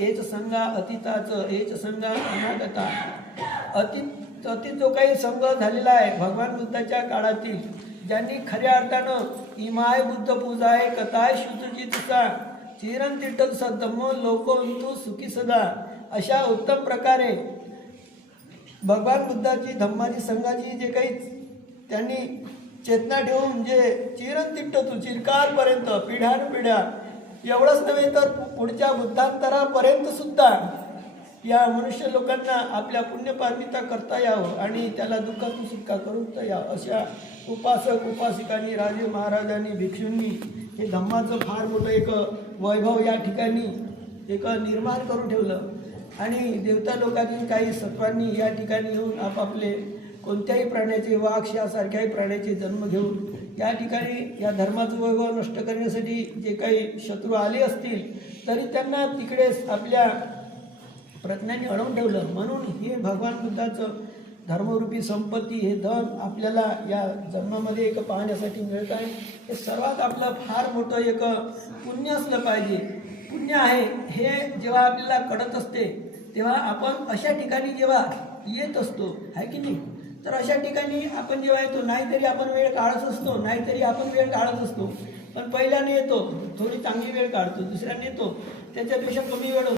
हेच सांगा अतीताचं, हेच सांगा अनागता. अतीत जो काही संघ झालेला आहे भगवान बुद्धाच्या काळातील, ज्यांनी खऱ्या अर्थानं इमाय बुद्ध पूजाय कथाय शुद्धजितसा चिरंतिटल सद्धम्म लोकोंतु सुखी सदा, अशा उत्तम प्रकारे भगवान बुद्धाची धम्माची संघाची जे काही त्यांनी चेतना ठेवून जे चिरंतिट्ट चिरकालपर्यंत पिढ्यानपिढ्या एवढंच नव्हे तर पुढच्या बुद्धांतरापर्यंत सुद्धा या मनुष्य लोकांना आपल्या पुण्यपार्मिता करता यावं आणि त्याला दुःखातून सुटका करून यावं, अशा उपासक उपासिकांनी राजे महाराजांनी भिक्षूंनी हे धम्माचं फार मोठं एक वैभव या ठिकाणी एक निर्माण करून ठेवलं. आणि देवता लोकांनी काही सत्वांनी या ठिकाणी येऊन आपापले कोणत्याही प्राण्याचे वाघ यासारख्याही प्राण्याचे जन्म घेऊन या ठिकाणी या धर्माचं वैभव नष्ट करण्यासाठी जे काही शत्रू आले असतील तरी त्यांना तिकडेच आपल्या प्रज्ञाने अडवून ठेवलं. म्हणून हे भगवान बुद्धाचं धर्मरूपी संपत्ती हे धन आपल्याला या जन्मामध्ये एक पाहण्यासाठी मिळत आहे. हे सर्वात आपलं फार मोठं एक पुण्य असलं पाहिजे. पुण्य आहे हे जेव्हा आपल्याला कळत असते तेव्हा आपण अशा ठिकाणी जेव्हा येत असतो आहे की नाही, तर अशा ठिकाणी आपण जेव्हा येतो नाहीतरी आपण वेळ काढत असतो, नाहीतरी आपण वेळ काढत असतो, पण पहिल्याने येतो थोडी चांगली वेळ काढतो, दुसऱ्याने येतो त्याच्यापेक्षा कमी वेळ